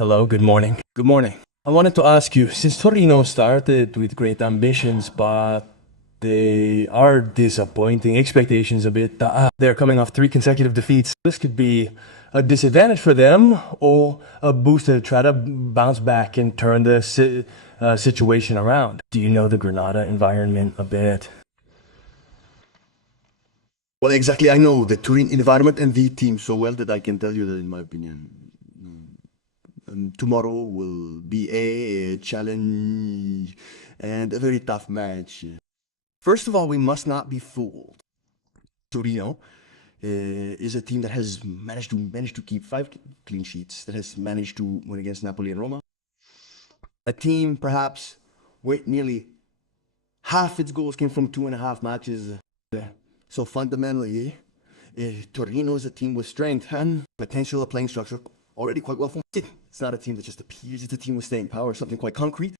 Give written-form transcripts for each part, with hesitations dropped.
Hello, good morning. Good morning. I wanted to ask you, since Torino started with great ambitions, but they are disappointing expectations a bit. They're coming off 3 consecutive defeats. This could be a disadvantage for them or a boost to try to bounce back and turn the situation around. Do you know the Granada environment a bit? Well, exactly. I know the Turin environment and the team so well that I can tell you that, in my opinion, tomorrow will be a challenge and a very tough match. First of all, we must not be fooled. Torino is a team that has managed to keep 5 clean sheets, that has managed to win against Napoli and Roma. A team perhaps where nearly half its goals came from 2.5 matches. So fundamentally, Torino is a team with strength and potential of playing structure already quite well formed. It's not a team that just appears, it's a team with staying power, something quite concrete.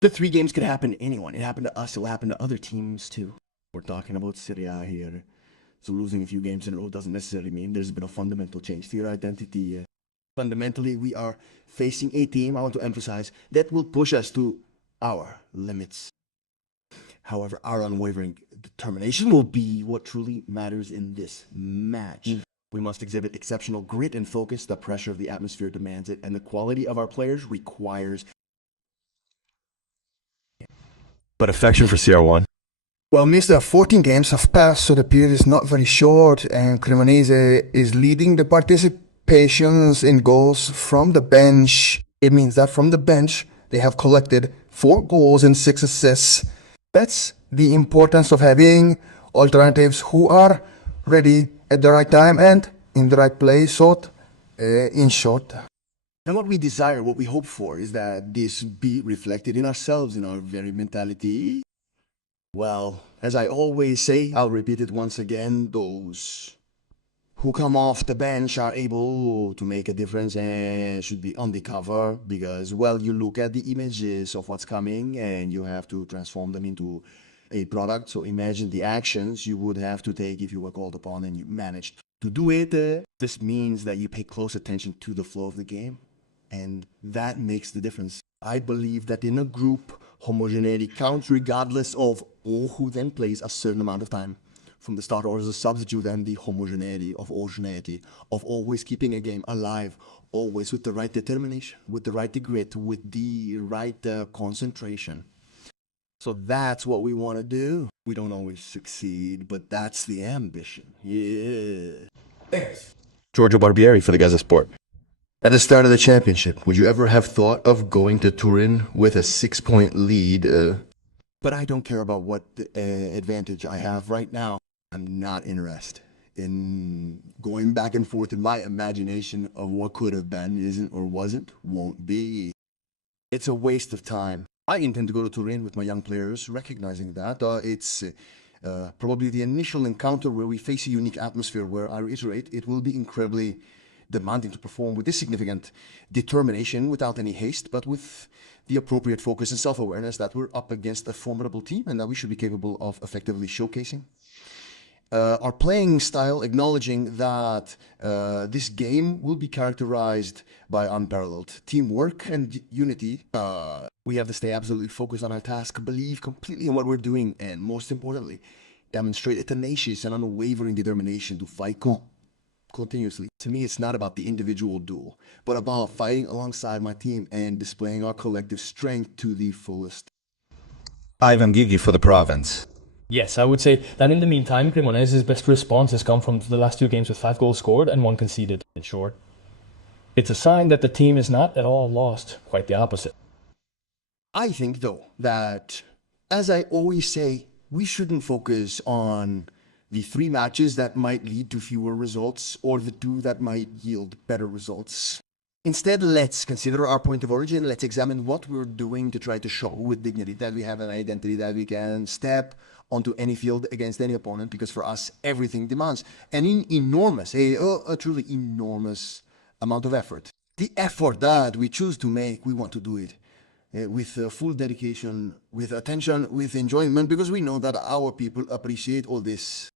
The 3 games could happen to anyone. It happened to us, it will happen to other teams too. We're talking about Serie A here. So losing a few games in a row doesn't necessarily mean there's been a fundamental change to your identity. Fundamentally, we are facing a team, I want to emphasize, that will push us to our limits. However, our unwavering determination will be what truly matters in this match. We must exhibit exceptional grit and focus. The pressure of the atmosphere demands it, and the quality of our players requires. But affection for CR1. Well, Mr. 14 games have passed, so the period is not very short, and Cremonese is leading the participations in goals from the bench. It means that from the bench, they have collected 4 goals and 6 assists. That's the importance of having alternatives who are ready at the right time and in the right place, in short. And what we desire, what we hope for, is that this be reflected in ourselves, in our very mentality. Well, as I always say, I'll repeat it once again, those who come off the bench are able to make a difference and should be on the cover because, well, you look at the images of what's coming and you have to transform them into a product. So imagine the actions you would have to take if you were called upon and you managed to do it. This means that you pay close attention to the flow of the game, and that makes the difference. I believe that in a group, homogeneity counts regardless of who then plays a certain amount of time from the start or as a substitute, and the homogeneity of always keeping a game alive, always with the right determination, with the right grit, with the right concentration. So that's what we want to do. We don't always succeed, but that's the ambition. Yeah. Thanks. Giorgio Barbieri for the Gaza Sport. At the start of the championship, would you ever have thought of going to Turin with a 6-point lead? But I don't care about what advantage I have right now. I'm not interested in going back and forth in my imagination of what could have been, isn't, or wasn't, won't be. It's a waste of time. I intend to go to Turin with my young players, recognizing that it's probably the initial encounter where we face a unique atmosphere where, I reiterate, it will be incredibly demanding to perform with this significant determination without any haste, but with the appropriate focus and self-awareness that we're up against a formidable team and that we should be capable of effectively showcasing our playing style, acknowledging that this game will be characterized by unparalleled teamwork and unity. We have to stay absolutely focused on our task, believe completely in what we're doing, and most importantly, demonstrate a tenacious and unwavering determination to fight continuously. To me, it's not about the individual duel, but about fighting alongside my team and displaying our collective strength to the fullest. Ivan Gigi for the province. Yes, I would say that in the meantime, Cremonese's best response has come from the last 2 games with 5 goals scored and 1 conceded. In short, it's a sign that the team is not at all lost, quite the opposite. I think, though, that, as I always say, we shouldn't focus on the 3 matches that might lead to fewer results or the 2 that might yield better results. Instead, let's consider our point of origin. Let's examine what we're doing to try to show with dignity that we have an identity, that we can step onto any field against any opponent, because for us, everything demands an enormous, a truly enormous amount of effort. The effort that we choose to make, we want to do it with full dedication, with attention, with enjoyment, because we know that our people appreciate all this.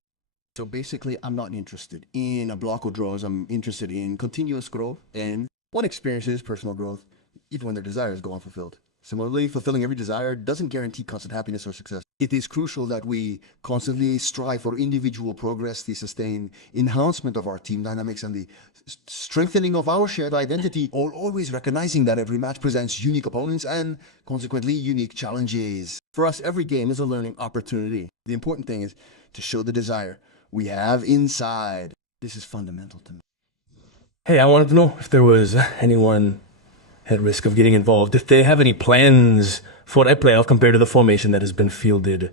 So basically, I'm not interested in a block of draws. I'm interested in continuous growth and One experiences personal growth, even when their desires go unfulfilled. Similarly, fulfilling every desire doesn't guarantee constant happiness or success. It is crucial that we constantly strive for individual progress, the sustained enhancement of our team dynamics, and the strengthening of our shared identity, all always recognizing that every match presents unique opponents and, consequently, unique challenges. For us, every game is a learning opportunity. The important thing is to show the desire we have inside. This is fundamental to me. Hey, I wanted to know if there was anyone at risk of getting involved, if they have any plans for a playoff compared to the formation that has been fielded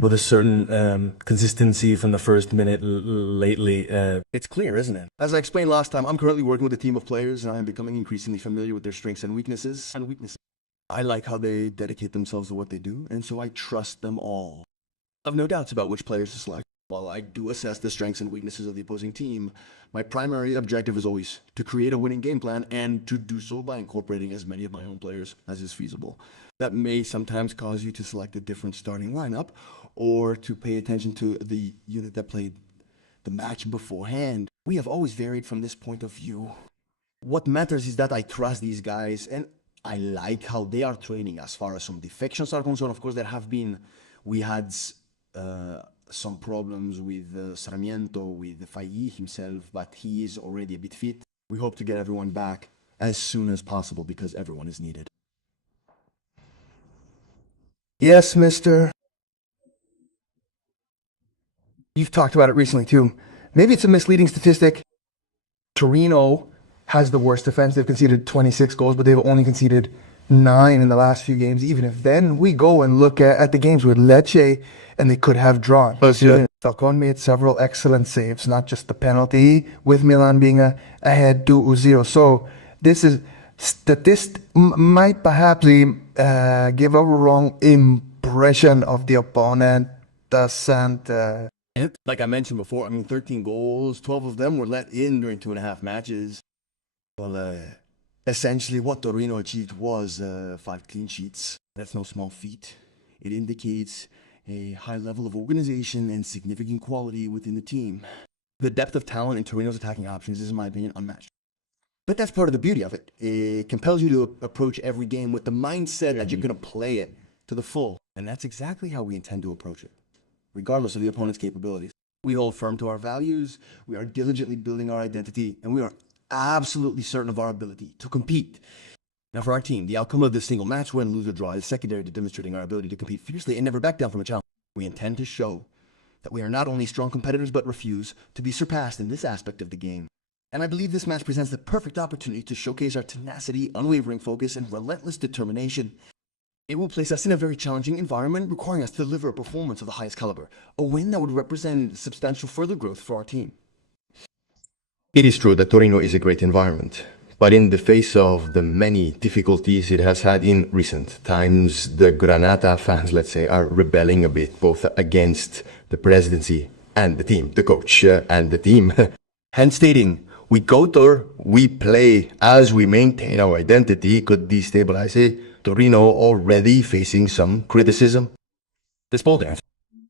with a certain consistency from the first minute lately. It's clear, isn't it? As I explained last time, I'm currently working with a team of players and I am becoming increasingly familiar with their strengths and weaknesses. I like how they dedicate themselves to what they do, and so I trust them all. I've no doubts about which players to select. While I do assess the strengths and weaknesses of the opposing team, my primary objective is always to create a winning game plan and to do so by incorporating as many of my own players as is feasible. That may sometimes cause you to select a different starting lineup or to pay attention to the unit that played the match beforehand. We have always varied from this point of view. What matters is that I trust these guys and I like how they are training. As far as some defections are concerned, of course, we had some problems with Sarmiento, with Fai himself, but he is already a bit fit. We hope to get everyone back as soon as possible because everyone is needed. Yes, mister. You've talked about it recently too. Maybe it's a misleading statistic. Torino has the worst defense. They've conceded 26 goals, but they've only conceded 9 in the last few games. Even if then we go and look at the games with Lecce, and they could have drawn. Falcone made several excellent saves, not just the penalty, with Milan being ahead 2-0. So this is might perhaps give a wrong impression of the opponent. Doesn't. And like I mentioned before, 13 goals, 12 of them were let in during 2.5 matches. Well, essentially what Torino achieved was 5 clean sheets. That's no small feat. It indicates a high level of organization and significant quality within the team. The depth of talent in Torino's attacking options is, in my opinion, unmatched. But that's part of the beauty of it. It compels you to approach every game with the mindset that you're going to play it to the full. And that's exactly how we intend to approach it, regardless of the opponent's capabilities. We hold firm to our values, we are diligently building our identity, and we are absolutely certain of our ability to compete. Now for our team, the outcome of this single match, win, lose, or draw, is secondary to demonstrating our ability to compete fiercely and never back down from a challenge. We intend to show that we are not only strong competitors, but refuse to be surpassed in this aspect of the game. And I believe this match presents the perfect opportunity to showcase our tenacity, unwavering focus, and relentless determination. It will place us in a very challenging environment, requiring us to deliver a performance of the highest caliber, a win that would represent substantial further growth for our team. It is true that Torino is a great environment, but in the face of the many difficulties it has had in recent times, the Granata fans, let's say, are rebelling a bit, both against the presidency and the team, the coach and the team. Hence stating, we go there, we play as we maintain our identity, could destabilize Torino already facing some criticism. This bold answer.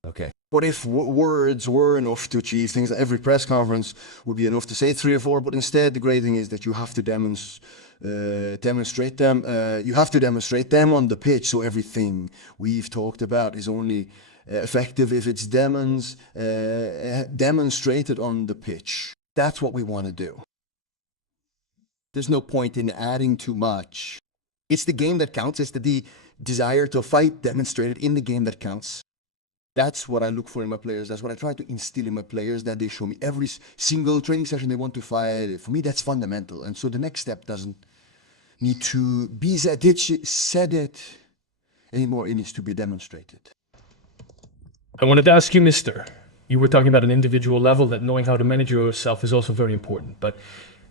Okay. What if words were enough to achieve things? Every press conference would be enough to say 3 or 4, but instead the great thing is that you have to demonstrate them. You have to demonstrate them on the pitch. So everything we've talked about is only effective if it's demonstrated on the pitch. That's what we want to do. There's no point in adding too much. It's the game that counts. It's the desire to fight demonstrated in the game that counts. That's what I look for in my players. That's what I try to instill in my players, that they show me every single training session they want to fight. For me, that's fundamental. And so the next step doesn't need to be said it anymore. It needs to be demonstrated. I wanted to ask you, mister. You were talking about an individual level, that knowing how to manage yourself is also very important. But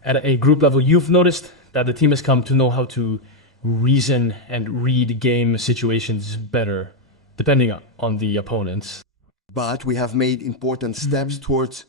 at a group level, you've noticed that the team has come to know how to reason and read game situations better, depending on the opponents. But we have made important steps towards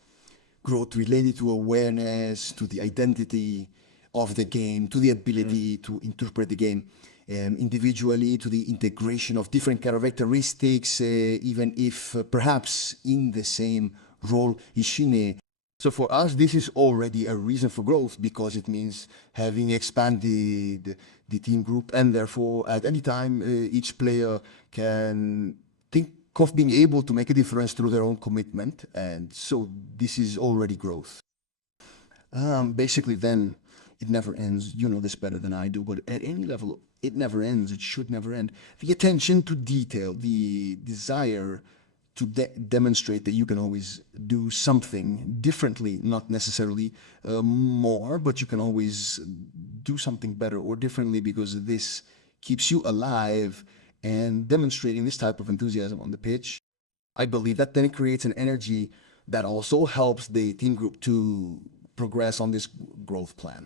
growth related to awareness, to the identity of the game, to the ability to interpret the game individually, to the integration of different characteristics, even if perhaps in the same role, Ishine. So for us, this is already a reason for growth because it means having expanded the team group, and therefore at any time each player can think of being able to make a difference through their own commitment, and so this is already growth. Basically then, it never ends. You know this better than I do, but at any level, it never ends. It should never end. The attention to detail, the desire to demonstrate that you can always do something differently, not necessarily more, but you can always do something better or differently because this keeps you alive, and demonstrating this type of enthusiasm on the pitch, I believe that then it creates an energy that also helps the team group to progress on this growth plan.